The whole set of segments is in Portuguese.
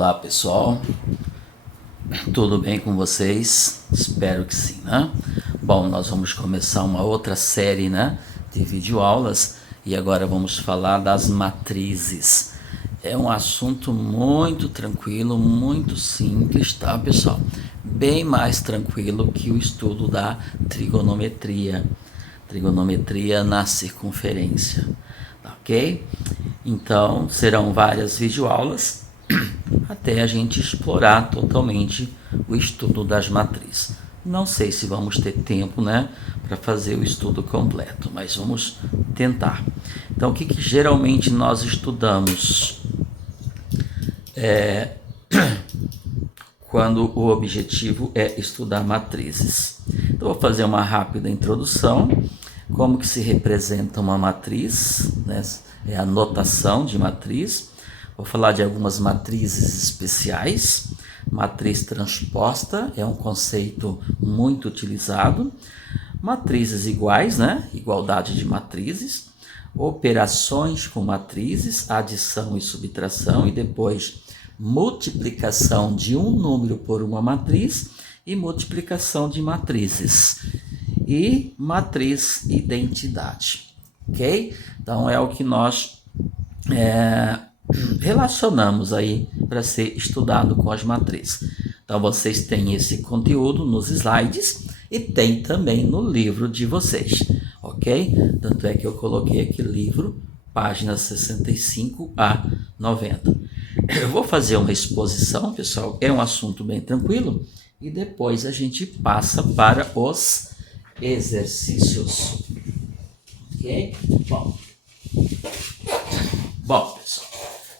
Olá pessoal, tudo bem com vocês? Espero que sim, né? Bom, nós vamos começar uma outra série, né, de videoaulas e agora vamos falar das matrizes. É um assunto muito tranquilo, muito simples, tá pessoal? Bem mais tranquilo que o estudo da trigonometria na circunferência, tá ok? Então serão várias videoaulas até a gente explorar totalmente o estudo das matrizes. Não sei se vamos ter tempo, né, para fazer o estudo completo, mas vamos tentar. Então, o que geralmente nós estudamos quando o objetivo é estudar matrizes? Então, vou fazer uma rápida introdução. Como que se representa uma matriz, né? É a notação de matriz. Vou falar de algumas matrizes especiais. Matriz transposta é um conceito muito utilizado. Matrizes iguais, né? Igualdade de matrizes. Operações com matrizes, adição e subtração, e depois multiplicação de um número por uma matriz e multiplicação de matrizes. E matriz identidade, ok? Então é o que nós relacionamos aí para ser estudado com as matrizes. Então vocês têm esse conteúdo nos slides e tem também no livro de vocês, ok? Tanto é que eu coloquei aqui livro, páginas 65 a 90. Eu vou fazer uma exposição, pessoal, é um assunto bem tranquilo, e depois a gente passa para os exercícios, ok? Bom, pessoal,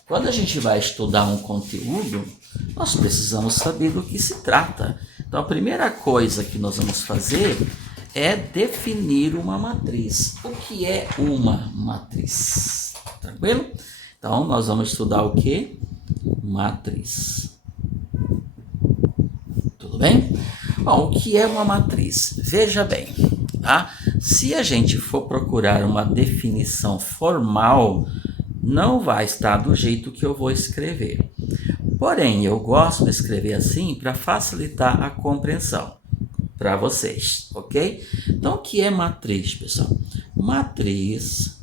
quando a gente vai estudar um conteúdo, nós precisamos saber do que se trata. Então, a primeira coisa que nós vamos fazer é definir uma matriz. O que é uma matriz? Tranquilo? Então, nós vamos estudar o que? Matriz. Tudo bem? Bom, o que é uma matriz? Veja bem, tá? Se a gente for procurar uma definição formal, não vai estar do jeito que eu vou escrever. Porém, eu gosto de escrever assim para facilitar a compreensão para vocês, ok? Então, o que é matriz, pessoal? Matriz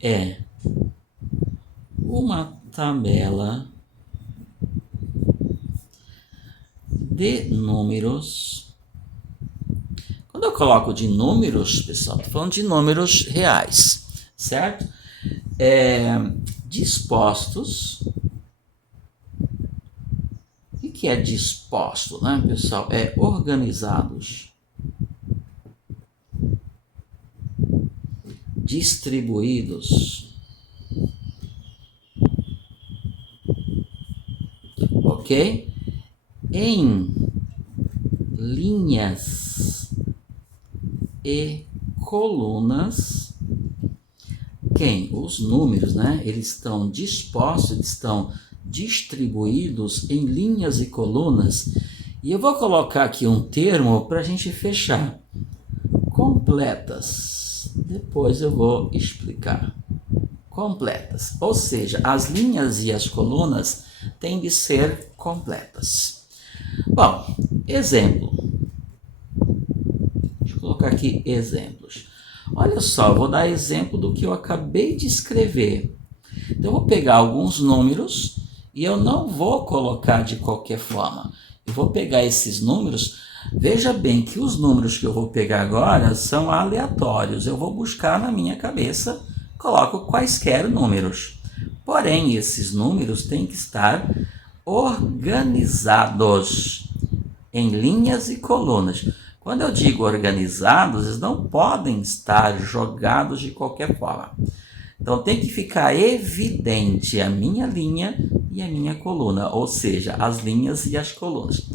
é uma tabela de números. Quando eu coloco de números, pessoal, estou falando de números reais, certo? Dispostos. O que é disposto, né, pessoal? É organizados, distribuídos, ok? Em linhas e colunas. Os números, né? Eles estão dispostos, estão distribuídos em linhas e colunas. E eu vou colocar aqui um termo para a gente fechar. Completas. Depois eu vou explicar. Completas. Ou seja, as linhas e as colunas têm de ser completas. Bom, exemplo. Deixa eu colocar aqui exemplos. Olha só, vou dar exemplo do que eu acabei de escrever. Então, eu vou pegar alguns números e eu não vou colocar de qualquer forma. Eu vou pegar esses números. Veja bem que os números que eu vou pegar agora são aleatórios. Eu vou buscar na minha cabeça, coloco quaisquer números. Porém, esses números têm que estar organizados em linhas e colunas. Quando eu digo organizados, eles não podem estar jogados de qualquer forma. Então tem que ficar evidente a minha linha e a minha coluna, ou seja, as linhas e as colunas.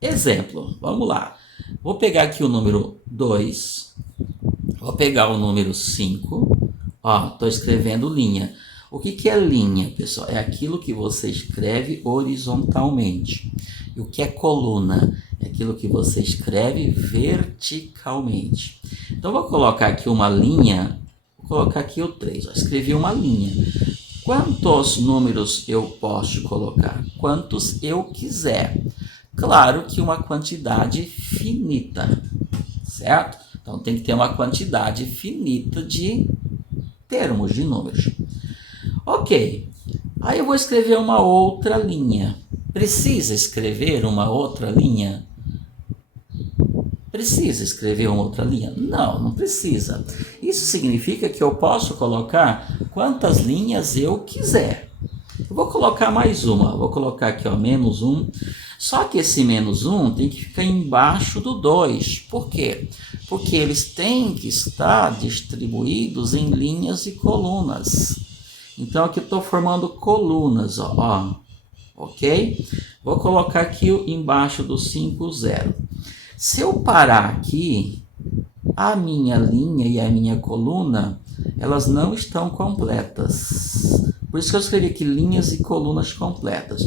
Exemplo, vamos lá. Vou pegar aqui o número 2, vou pegar o número 5, estou escrevendo linha. O que é linha, pessoal? É aquilo que você escreve horizontalmente. E o que é coluna? É aquilo que você escreve verticalmente. Então, vou colocar aqui uma linha, vou colocar aqui o 3. Escrevi uma linha. Quantos números eu posso colocar? Quantos eu quiser. Claro que uma quantidade finita, certo? Então tem que ter uma quantidade finita de termos, de números. Ok, aí eu vou escrever uma outra linha. Precisa escrever uma outra linha? Precisa escrever uma outra linha? Não, não precisa. Isso significa que eu posso colocar quantas linhas eu quiser. Eu vou colocar mais uma, vou colocar aqui, ó, menos 1. Só que esse menos 1 tem que ficar embaixo do 2. Por quê? Porque eles têm que estar distribuídos em linhas e colunas. Então aqui eu estou formando colunas, ó, ok? Vou colocar aqui embaixo do 5, 0. Se eu parar aqui, a minha linha e a minha coluna, elas não estão completas. Por isso que eu escrevi aqui linhas e colunas completas.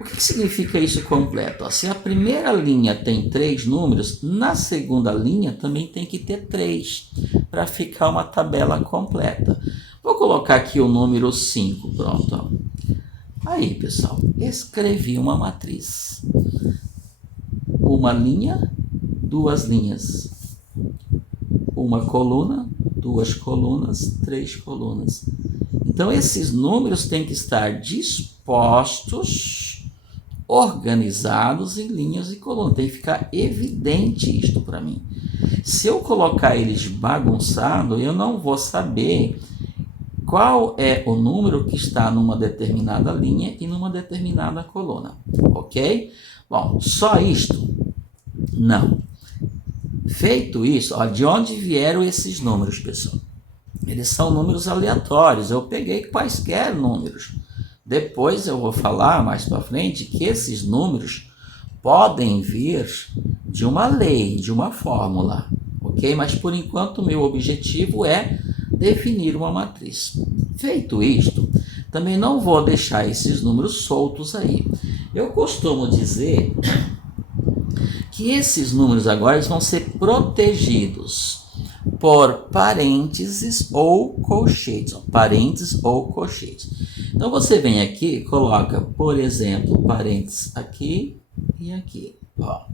O que significa isso completo? Se a primeira linha tem 3 números, na segunda linha também tem que ter 3, para ficar uma tabela completa. Vou colocar aqui o número 5, pronto. Ó. Aí, pessoal, escrevi uma matriz. Uma linha, 2 linhas. Uma coluna, 2 colunas, 3 colunas. Então, esses números têm que estar dispostos, organizados em linhas e colunas. Tem que ficar evidente isto para mim. Se eu colocar eles bagunçados, eu não vou saber qual é o número que está numa determinada linha e numa determinada coluna. Ok? Bom, só isto? Não. Feito isso, ó, de onde vieram esses números, pessoal? Eles são números aleatórios. Eu peguei quaisquer números. Depois eu vou falar mais para frente que esses números podem vir de uma lei, de uma fórmula, ok? Mas por enquanto o meu objetivo é definir uma matriz. Feito isto, também não vou deixar esses números soltos aí. Eu costumo dizer que esses números agora eles vão ser protegidos por parênteses ou colchetes. Parênteses ou colchetes. Então você vem aqui e coloca, por exemplo, parênteses aqui e aqui. Ó.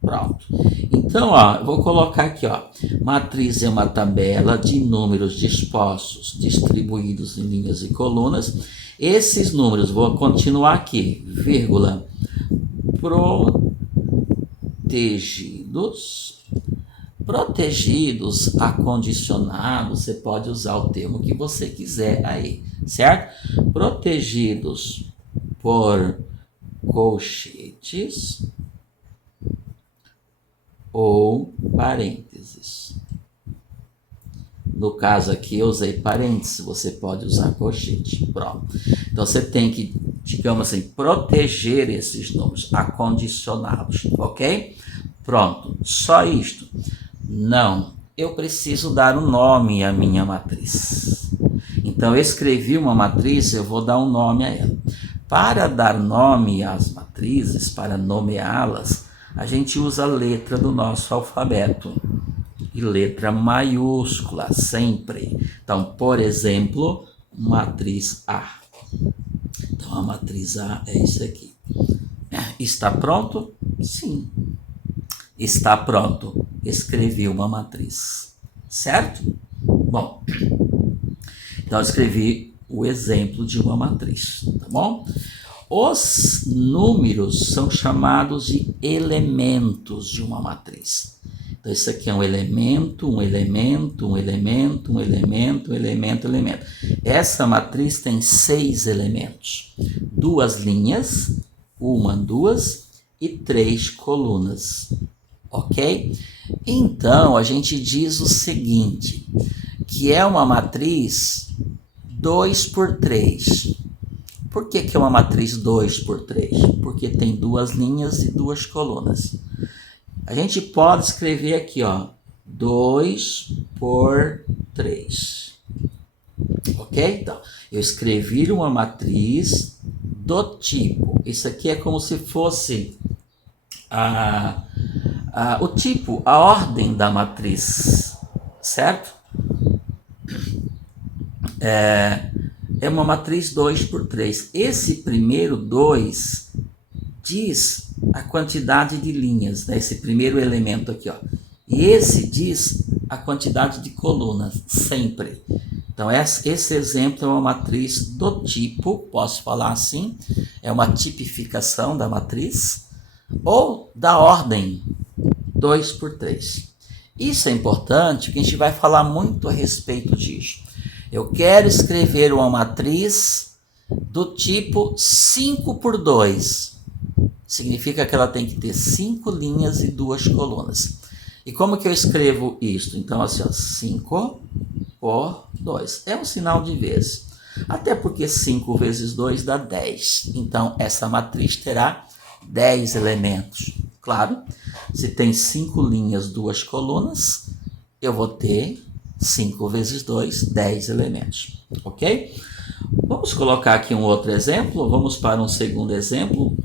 Pronto. Então, ó, eu vou colocar aqui, ó. Matriz é uma tabela de números dispostos, distribuídos em linhas e colunas. Esses números, vou continuar aqui, vírgula, protegidos, acondicionados, você pode usar o termo que você quiser aí, certo? Protegidos por colchetes ou parênteses. No caso aqui eu usei parênteses, você pode usar colchete. Pronto. Então você tem que, digamos assim, proteger esses números, acondicionados, ok? Pronto. Só isto? Não. Eu preciso dar um nome à minha matriz. Então eu escrevi uma matriz, eu vou dar um nome a ela. Para dar nome às matrizes, para nomeá-las, a gente usa a letra do nosso alfabeto. E letra maiúscula, sempre. Então, por exemplo, matriz A. Então, a matriz A é isso aqui. Está pronto? Sim. Está pronto. Escrevi uma matriz. Certo? Bom, então eu escrevi o exemplo de uma matriz, tá bom? Os números são chamados de elementos de uma matriz. Então, isso aqui é um elemento, um elemento, um elemento, um elemento, um elemento, um elemento. Essa matriz tem 6 elementos. 2 linhas, 1, 2 e 3 colunas. Ok? Então, a gente diz o seguinte, que é uma matriz 2 por 3. Por que é uma matriz 2 por 3? Porque tem 2 linhas e 2 colunas. A gente pode escrever aqui, ó, 2 por 3. Ok? Então, eu escrevi uma matriz do tipo. Isso aqui é como se fosse o tipo, a ordem da matriz, certo? é uma matriz 2 por 3. Esse primeiro 2 diz a quantidade de linhas, né? Esse primeiro elemento aqui, ó. E esse diz a quantidade de colunas, sempre. Então, esse exemplo é uma matriz do tipo, posso falar assim, é uma tipificação da matriz, ou da ordem 2 por 3. Isso é importante, porque a gente vai falar muito a respeito disso. Eu quero escrever uma matriz do tipo 5 por 2. Significa que ela tem que ter 5 linhas e 2 colunas. E como que eu escrevo isso? Então, assim, ó, 5 por 2. É um sinal de vezes. Até porque 5 vezes 2 dá 10. Então, essa matriz terá 10 elementos. Claro, se tem 5 linhas, 2 colunas, eu vou ter 5 vezes 2, 10 elementos. Ok? Vamos colocar aqui um outro exemplo. Vamos para um segundo exemplo.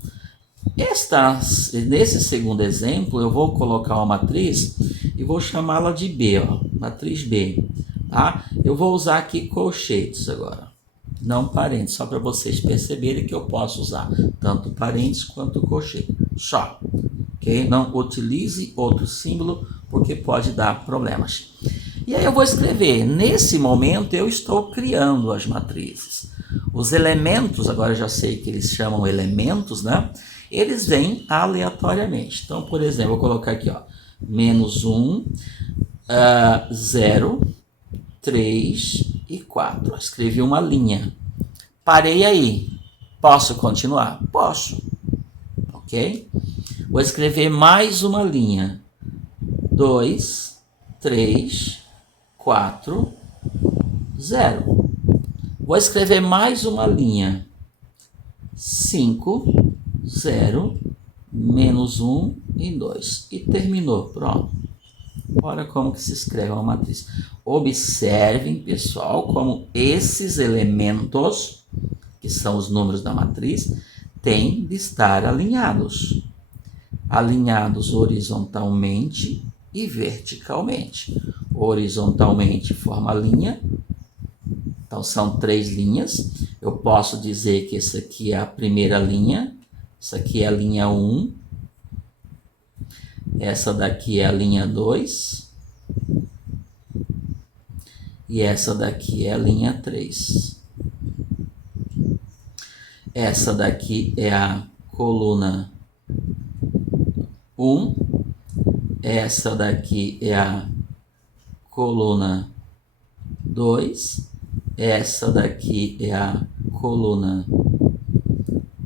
Nesse segundo exemplo, eu vou colocar uma matriz e vou chamá-la de B, ó, matriz B. Tá? Eu vou usar aqui colchetes agora, não parênteses, só para vocês perceberem que eu posso usar tanto parênteses quanto colchete. Só. Okay? Não utilize outro símbolo, porque pode dar problemas. E aí eu vou escrever. Nesse momento, eu estou criando as matrizes. Os elementos, agora eu já sei que eles chamam elementos, né? Eles vêm aleatoriamente. Então, por exemplo, eu vou colocar aqui, ó, menos 1, 0, 3 e 4. Escrevi uma linha. Parei aí. Posso continuar? Posso. Ok? Vou escrever mais uma linha. 2, 3, 4, 0. Vou escrever mais uma linha. 5, 0, menos 1 e 2. E terminou. Pronto. Olha como que se escreve uma matriz. Observem, pessoal, como esses elementos, que são os números da matriz, têm de estar alinhados. Alinhados horizontalmente e verticalmente. Horizontalmente forma a linha. Então, são 3 linhas. Eu posso dizer que essa aqui é a primeira linha. Essa aqui é a linha 1. Essa daqui é a linha 2. E essa daqui é a linha 3. Essa daqui é a coluna 1. Essa daqui é a coluna 2. Essa daqui é a coluna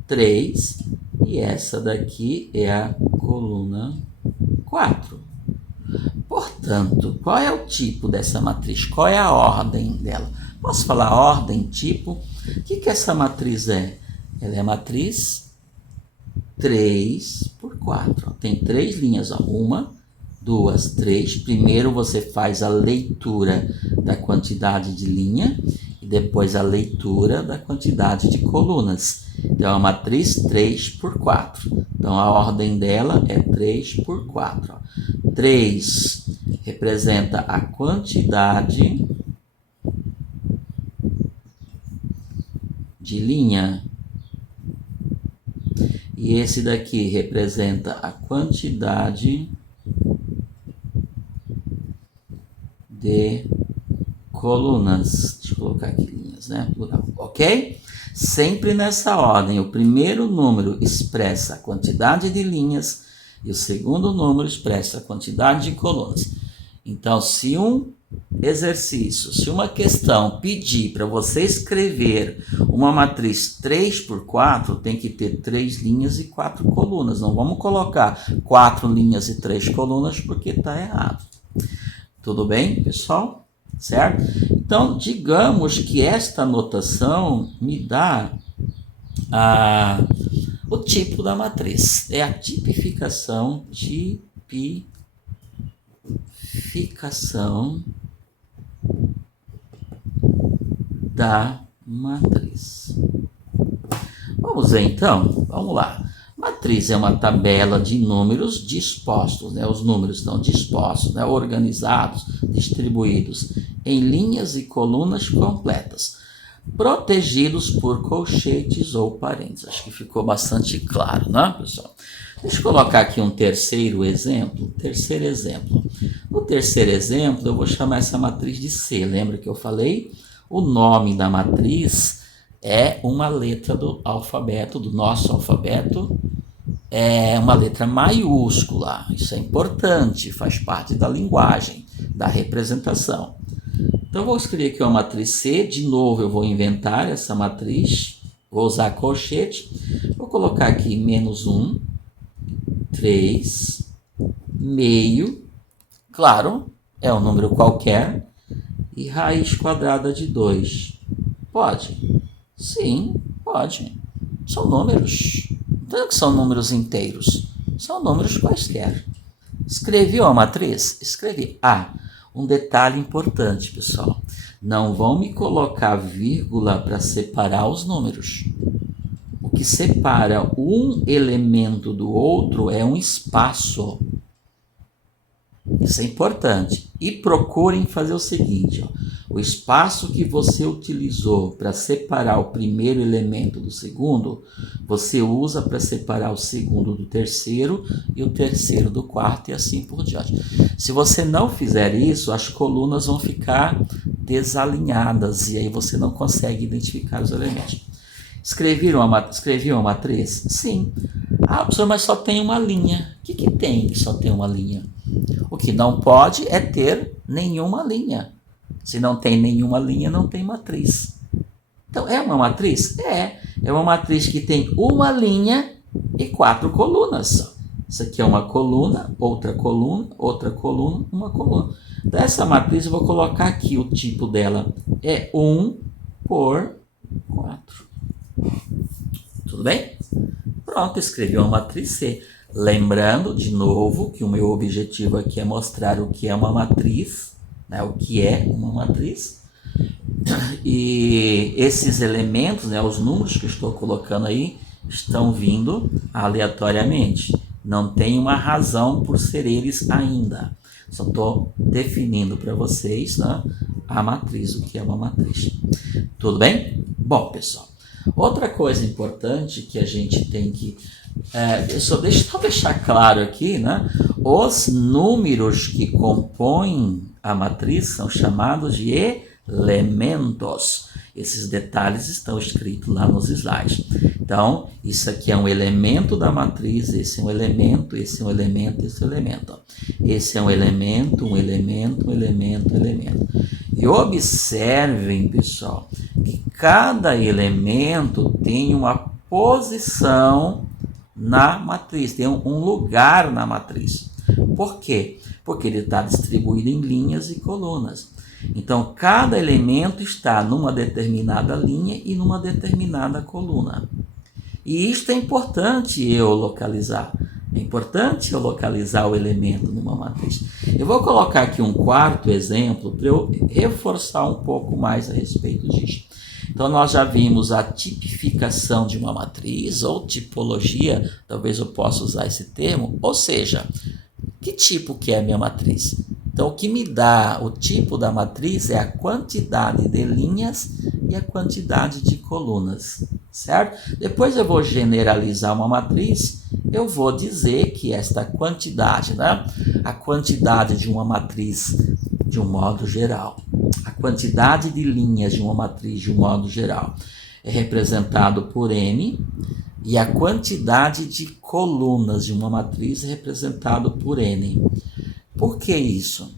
3. E essa daqui é a coluna 4. Portanto, qual é o tipo dessa matriz? Qual é a ordem dela? Posso falar ordem, tipo? O que essa matriz é? Ela é a matriz 3 por 4. Tem 3 linhas. 1, 2, 3. Primeiro você faz a leitura da quantidade de linha e depois a leitura da quantidade de colunas. Então, é uma matriz 3 por 4. Então, a ordem dela é 3 por 4. 3 representa a quantidade de linha. E esse daqui representa a quantidade de colunas. Deixa eu colocar aqui linhas, né? Ok? Sempre nessa ordem. O primeiro número expressa a quantidade de linhas e o segundo número expressa a quantidade de colunas. Então, se um exercício, se uma questão pedir para você escrever uma matriz 3 por 4, tem que ter 3 linhas e 4 colunas. Não vamos colocar 4 linhas e 3 colunas porque está errado. Tudo bem, pessoal? Certo? Então, digamos que esta notação me dá o tipo da matriz. É a tipificação da matriz. Vamos ver então? Vamos lá. Matriz é uma tabela de números dispostos, né? Os números estão dispostos, né? Organizados, distribuídos em linhas e colunas completas. protegidos por colchetes ou parênteses. Acho que ficou bastante claro, né, pessoal? Deixa eu colocar aqui um terceiro exemplo. No terceiro exemplo, eu vou chamar essa matriz de C. Lembra que eu falei? O nome da matriz é uma letra do alfabeto, do nosso alfabeto, é uma letra maiúscula. Isso é importante, faz parte da linguagem, da representação. Então, eu vou escrever aqui uma matriz C. De novo, eu vou inventar essa matriz. Vou usar colchete. Vou colocar aqui menos 1, 3, meio. Claro, é um número qualquer. E raiz quadrada de 2. Pode? Sim, pode. São números. Não que são números inteiros. São números quaisquer. Escrevi uma matriz? Escrevi. Um detalhe importante, pessoal. Não vão me colocar vírgula para separar os números. O que separa um elemento do outro é um espaço. Isso é importante. E procurem fazer o seguinte, o espaço que você utilizou para separar o primeiro elemento do segundo, você usa para separar o segundo do terceiro e o terceiro do quarto e assim por diante. Se você não fizer isso, as colunas vão ficar desalinhadas e aí você não consegue identificar os elementos. Escrevi uma matriz? Sim. Professor, mas só tem uma linha. O que tem que só tem uma linha? O que não pode é ter nenhuma linha. Se não tem nenhuma linha, não tem matriz. Então, é uma matriz? É uma matriz que tem uma linha e 4 colunas. Isso aqui é uma coluna, outra coluna, uma coluna. Dessa matriz, eu vou colocar aqui o tipo dela. É 1 por 4. Tudo bem? Pronto, escrevi uma matriz C. Lembrando, de novo, que o meu objetivo aqui é mostrar o que é uma matriz, né? O que é uma matriz. E esses elementos, né, os números que eu estou colocando aí, estão vindo aleatoriamente. Não tem uma razão por ser eles ainda. Só estou definindo para vocês, né, a matriz, o que é uma matriz. Tudo bem? Bom, pessoal, outra coisa importante que a gente tem que... Deixa eu deixar claro aqui, né? Os números que compõem a matriz são chamados de elementos. Esses detalhes estão escritos lá nos slides. Então, isso aqui é um elemento da matriz, esse é um elemento, esse é um elemento, esse é um elemento. Esse é um elemento, um elemento, um elemento, um elemento. E observem, pessoal, que cada elemento tem uma posição na matriz, tem um lugar na matriz. Por quê? Porque ele está distribuído em linhas e colunas. Então, cada elemento está numa determinada linha e numa determinada coluna. E isto é importante eu localizar. É importante eu localizar o elemento numa matriz. Eu vou colocar aqui um quarto exemplo para eu reforçar um pouco mais a respeito disso. Então, nós já vimos a tipificação de uma matriz, ou tipologia, talvez eu possa usar esse termo, ou seja, que tipo que é a minha matriz? Então, o que me dá o tipo da matriz é a quantidade de linhas e a quantidade de colunas, certo? Depois eu vou generalizar uma matriz, eu vou dizer que esta quantidade, né? A quantidade de uma matriz de um modo geral, a quantidade de linhas de uma matriz de um modo geral é representado por M, e a quantidade de colunas de uma matriz é representado por N. Por que isso?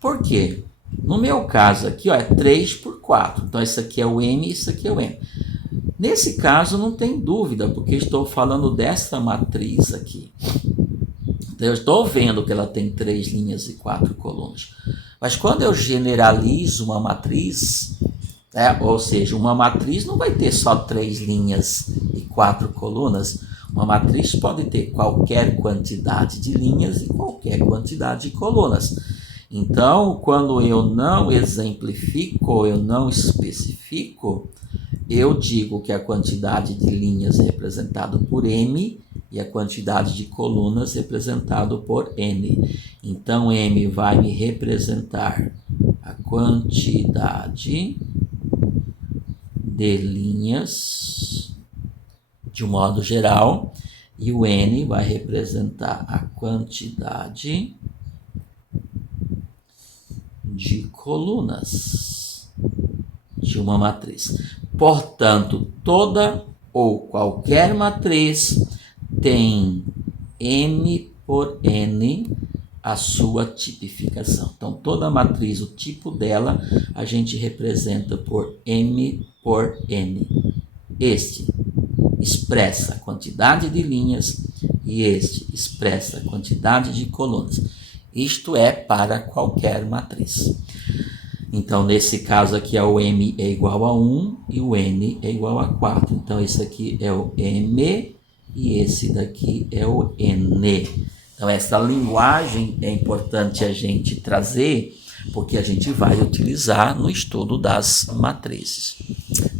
Porque no meu caso aqui, é 3 por 4. Então, isso aqui é o M e isso aqui é o M. Nesse caso, não tem dúvida, porque estou falando dessa matriz aqui. Então, eu estou vendo que ela tem 3 linhas e 4 colunas. Mas quando eu generalizo uma matriz, ou seja, uma matriz não vai ter só 3 linhas e 4 colunas. Uma matriz pode ter qualquer quantidade de linhas e qualquer quantidade de colunas. Então, quando eu não exemplifico, eu não especifico, eu digo que a quantidade de linhas é representada por M e a quantidade de colunas é representada por N. Então, M vai me representar a quantidade de linhas, de um modo geral, e o N vai representar a quantidade de colunas de uma matriz. Portanto, toda ou qualquer matriz tem M por N a sua tipificação. Então, toda matriz, o tipo dela, a gente representa por M por N. Este expressa a quantidade de linhas e este expressa a quantidade de colunas. Isto é para qualquer matriz. Então, nesse caso aqui, o M é igual a 1 e o N é igual a 4. Então, esse aqui é o M e esse daqui é o N. Então, essa linguagem é importante a gente trazer, porque a gente vai utilizar no estudo das matrizes.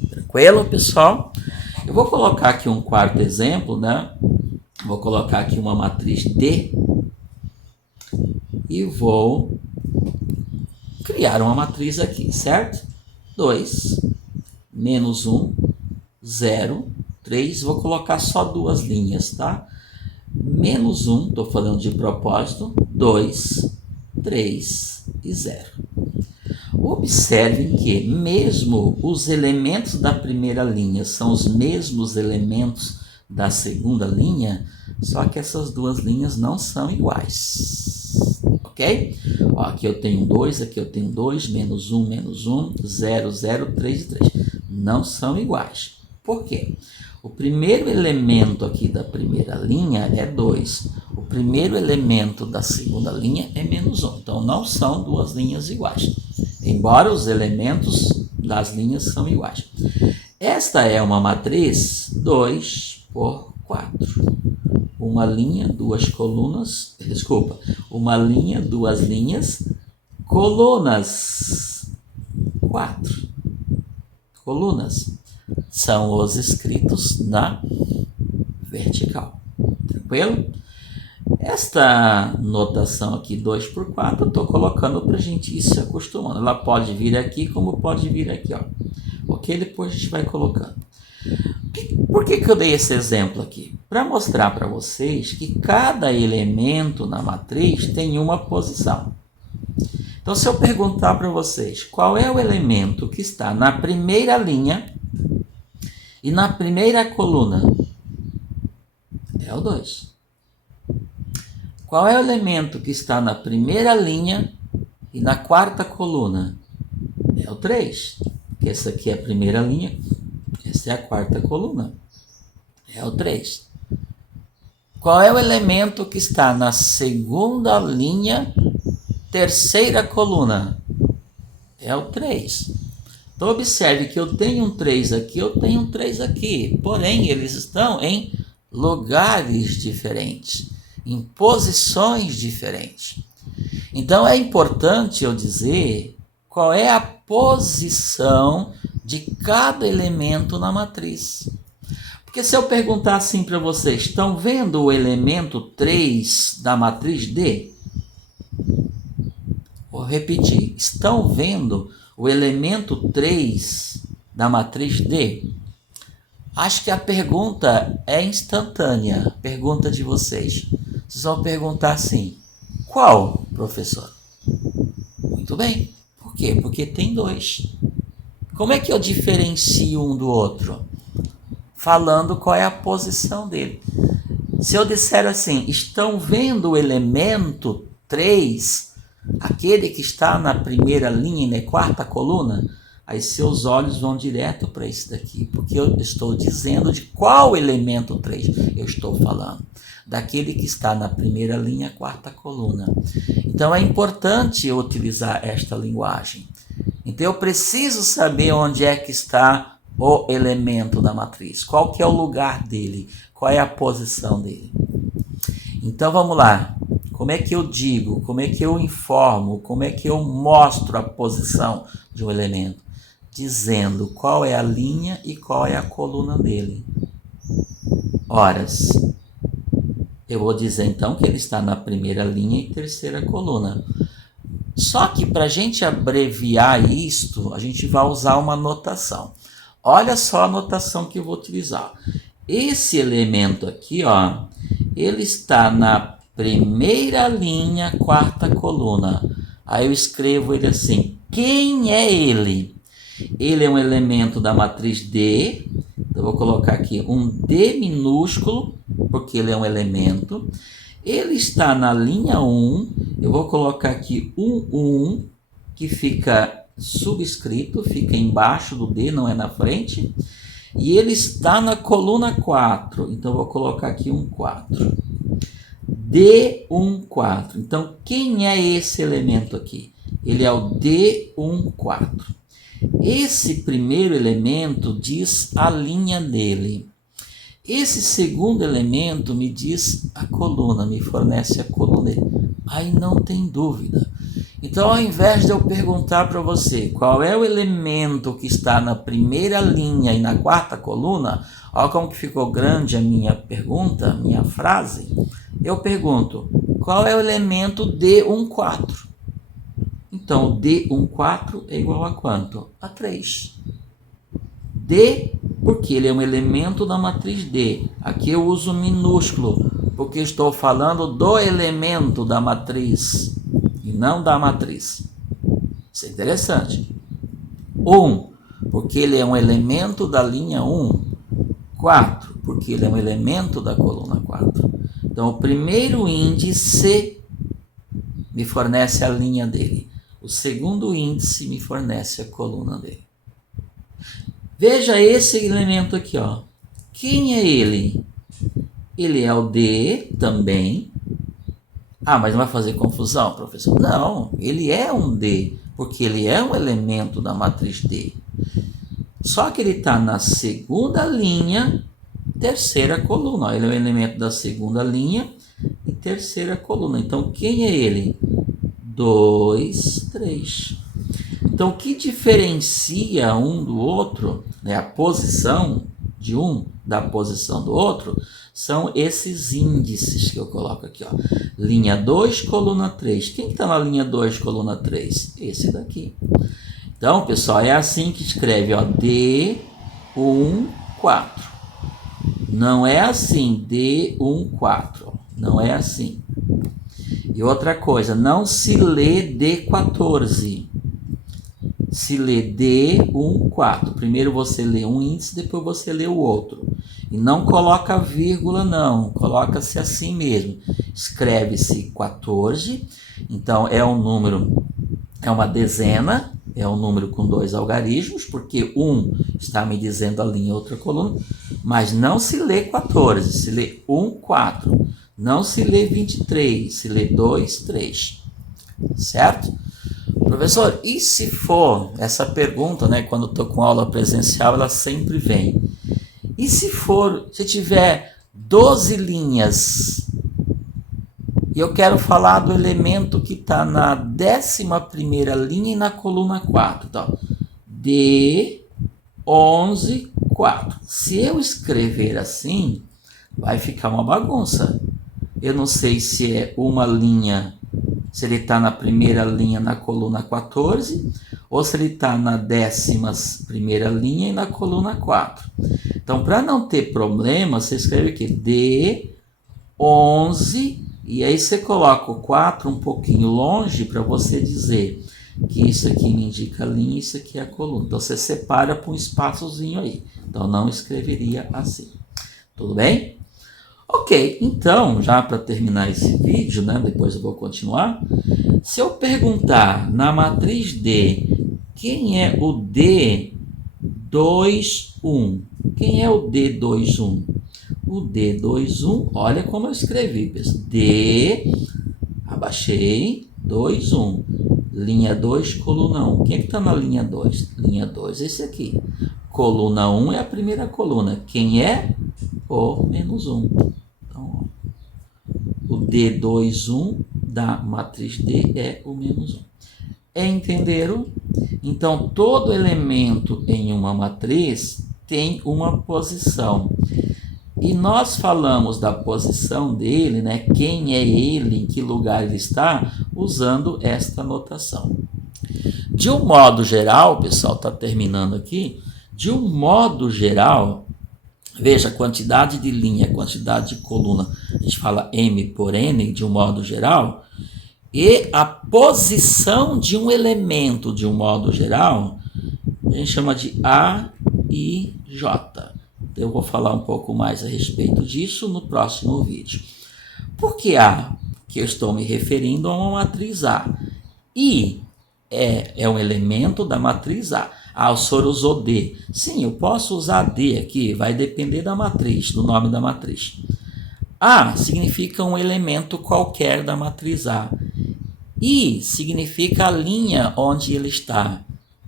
Tranquilo, pessoal? Eu vou colocar aqui um quarto exemplo, né? Vou colocar aqui uma matriz D e vou criar uma matriz aqui, certo? 2, menos 1, 0, 3. Vou colocar só duas linhas, tá? Menos 1, estou falando de propósito, 2, 3 e 0. Observem que mesmo os elementos da primeira linha são os mesmos elementos da segunda linha, só que essas duas linhas não são iguais. Ok? Ó, aqui eu tenho 2, aqui eu tenho 2, menos 1, 0, 0, 3 e 3. Não são iguais. Por quê? O primeiro elemento aqui da primeira linha é 2. O primeiro elemento da segunda linha é menos 1. Então, não são duas linhas iguais, embora os elementos das linhas são iguais. Esta é uma matriz 2 por 4. Uma linha, duas colunas, uma linha, duas linhas, colunas, 4. Colunas são os escritos na vertical. Tranquilo? Esta notação aqui, 2 por 4, eu estou colocando para a gente ir se acostumando. Ela pode vir aqui como pode vir aqui, ó. Ok? Depois a gente vai colocando. Por que eu dei esse exemplo aqui? Para mostrar para vocês que cada elemento na matriz tem uma posição. Então, se eu perguntar para vocês qual é o elemento que está na primeira linha e na primeira coluna, é o 2. Qual é o elemento que está na primeira linha e na quarta coluna? É o 3. Porque essa aqui é a primeira linha, essa é a quarta coluna. É o 3. Qual é o elemento que está na segunda linha, terceira coluna? É o 3. Então, observe que eu tenho um 3 aqui, eu tenho um 3 aqui. Porém, eles estão em lugares diferentes, em posições diferentes. Então, é importante eu dizer qual é a posição de cada elemento na matriz. Porque se eu perguntar assim para vocês, estão vendo o elemento 3 da matriz D? Vou repetir, estão vendo o elemento 3 da matriz D? Acho que a pergunta é instantânea, pergunta de vocês. Vocês vão perguntar assim, qual, professor? Muito bem, por quê? Porque tem 2. Como é que eu diferencio um do outro? Falando qual é a posição dele. Se eu disser assim, estão vendo o elemento 3, aquele que está na primeira linha e na quarta coluna, aí seus olhos vão direto para esse daqui, porque eu estou dizendo de qual elemento 3 eu estou falando. Daquele que está na primeira linha, quarta coluna. Então é importante eu utilizar esta linguagem. Então eu preciso saber onde é que está o elemento da matriz, qual que é o lugar dele, qual é a posição dele. Então vamos lá, como é que eu digo, como é que eu informo, como é que eu mostro a posição de um elemento? Dizendo qual é a linha e qual é a coluna dele. Horas. Eu vou dizer então que ele está na primeira linha e terceira coluna. Só que para a gente abreviar isto, a gente vai usar uma notação. Olha só a notação que eu vou utilizar. Esse elemento aqui, ó, ele está na primeira linha, quarta coluna. Aí eu escrevo ele assim. Quem é ele? Ele é um elemento da matriz D. Então, eu vou colocar aqui um D minúsculo, porque ele é um elemento. Ele está na linha 1. Eu vou colocar aqui um 1, que fica subscrito, fica embaixo do D, não é na frente. E ele está na coluna 4. Então, eu vou colocar aqui um 4. D14. Então, quem é esse elemento aqui? Ele é o D14. Esse primeiro elemento diz a linha dele. Esse segundo elemento me diz a coluna, me fornece a coluna dele. Aí não tem dúvida. Então, ao invés de eu perguntar para você qual é o elemento que está na primeira linha e na quarta coluna, olha como que ficou grande a minha pergunta, a minha frase. Eu pergunto, qual é o elemento D14? Então, D14 é igual a quanto? A 3. D, porque ele é um elemento da matriz D. Aqui eu uso minúsculo, porque estou falando do elemento da matriz e não da matriz. Isso é interessante. 1, porque ele é um elemento da linha 1. 4, porque ele é um elemento da coluna 4. Então, o primeiro índice me fornece a linha dele. O segundo índice me fornece a coluna dele. Veja esse elemento aqui, ó. Quem é ele? Ele é o D também. Ah, mas não vai fazer confusão, professor? Não, ele é um D, porque ele é um elemento da matriz D. Só que ele está na segunda linha, terceira coluna. Ele é um elemento da segunda linha e terceira coluna. Então, quem é ele? 2, 3. Então, o que diferencia um do outro, né, a posição de um da posição do outro, são esses índices que eu coloco aqui. Ó. Linha 2, coluna 3. Quem está na linha 2, coluna 3? Esse daqui. Então, pessoal, é assim que escreve, ó, D14. Não é assim, D14. Não é assim. E outra coisa, não se lê D14. Se lê D14. Primeiro você lê um índice, depois você lê o outro. E não coloca vírgula, não. Coloca-se assim mesmo. Escreve-se 14. Então, é um número, é uma dezena. É um número com 2 algarismos, porque um está me dizendo a linha, outra coluna. Mas não se lê 14, se lê 4. Não se lê 23, se lê 2, 3. Certo? Professor, e se for essa pergunta, né, quando estou com aula presencial, ela sempre vem. E se tiver 12 linhas, e eu quero falar do elemento que está na 11ª linha e na coluna 4. Então, D11, 4. Se eu escrever assim, vai ficar uma bagunça. Eu não sei se é uma linha, se ele está na primeira linha na coluna 14, ou se ele está na 11ª linha e na coluna 4. Então, para não ter problema, você escreve aqui D11, e aí você coloca o 4 um pouquinho longe para você dizer que isso aqui me indica a linha e isso aqui é a coluna. Então, você separa por um espaçozinho aí. Então, não escreveria assim. Tudo bem? Ok, então, já para terminar esse vídeo, né, depois eu vou continuar. Se eu perguntar na matriz D, quem é o D21? Quem é o D21? O D21, olha como eu escrevi, pessoal. D, abaixei, 21. Linha 2, coluna 1. Quem é que está na linha 2? Linha 2 é esse aqui. Coluna 1 é a primeira coluna. Quem é? O menos 1. Então, ó, o D21 da matriz D é o menos 1. Entenderam? Então, todo elemento em uma matriz tem uma posição. E nós falamos da posição dele, né? Quem é ele, em que lugar ele está, usando esta notação. De um modo geral, pessoal, está terminando aqui. De um modo geral, veja, a quantidade de linha, a quantidade de coluna, a gente fala M por N, de um modo geral, e a posição de um elemento, de um modo geral, a gente chama de A e J. Eu vou falar um pouco mais a respeito disso no próximo vídeo. Por que A? Porque eu estou me referindo a uma matriz A. I é um elemento da matriz A. Ah, o senhor usou D. Sim, eu posso usar D aqui, vai depender da matriz, do nome da matriz. A significa um elemento qualquer da matriz A. I significa a linha onde ele está.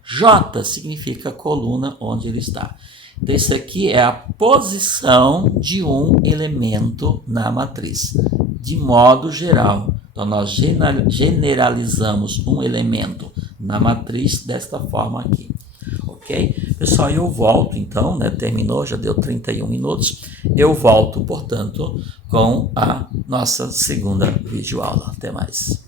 J significa a coluna onde ele está. Então, isso aqui é a posição de um elemento na matriz, de modo geral. Então, nós generalizamos um elemento na matriz desta forma aqui. Ok? Pessoal, eu volto então, né? Terminou, já deu 31 minutos. Eu volto, portanto, com a nossa segunda videoaula. Até mais.